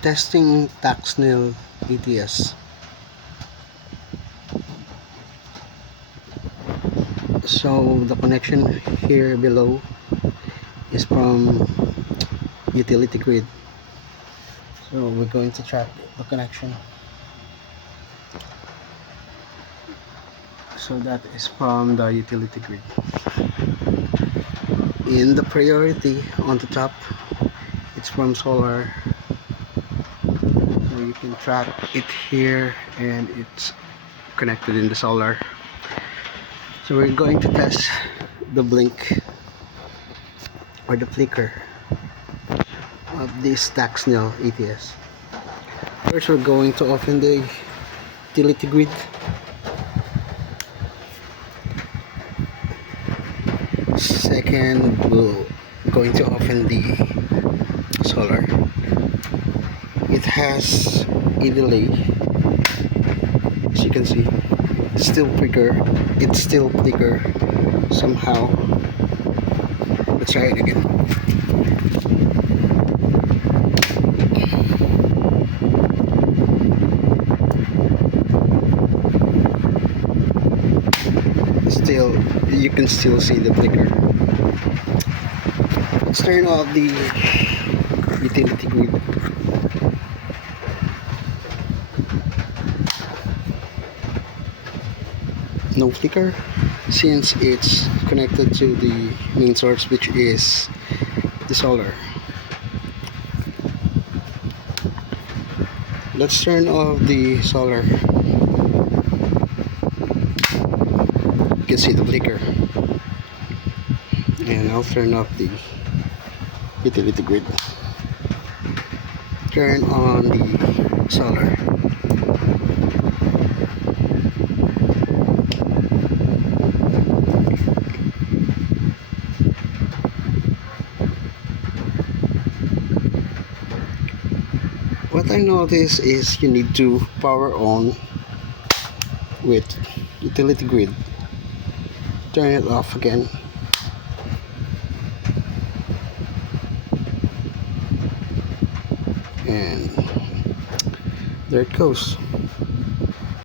Testing Taxnelle ATS. So the connection here below is from utility grid. So we're going to track the connection. So that is from the utility grid. In the priority on the top, it's from solar. So you can track it here and it's connected in the solar. So we're going to test the blink or the flicker of this Taxnelle ATS. First, we're going to open the utility grid. Second, we're going to open the solar. It has a delay, as you can see. It's still flicker somehow. Let's try it again. Still, you can still see the flicker. Let's turn off the utility grid. No flicker since it's connected to the main source, which is the solar. Let's turn off the solar. You can see the flicker. And I'll turn off the utility grid. Turn on the solar. What I notice is you need to power on with utility grid. Turn it off again. And there it goes.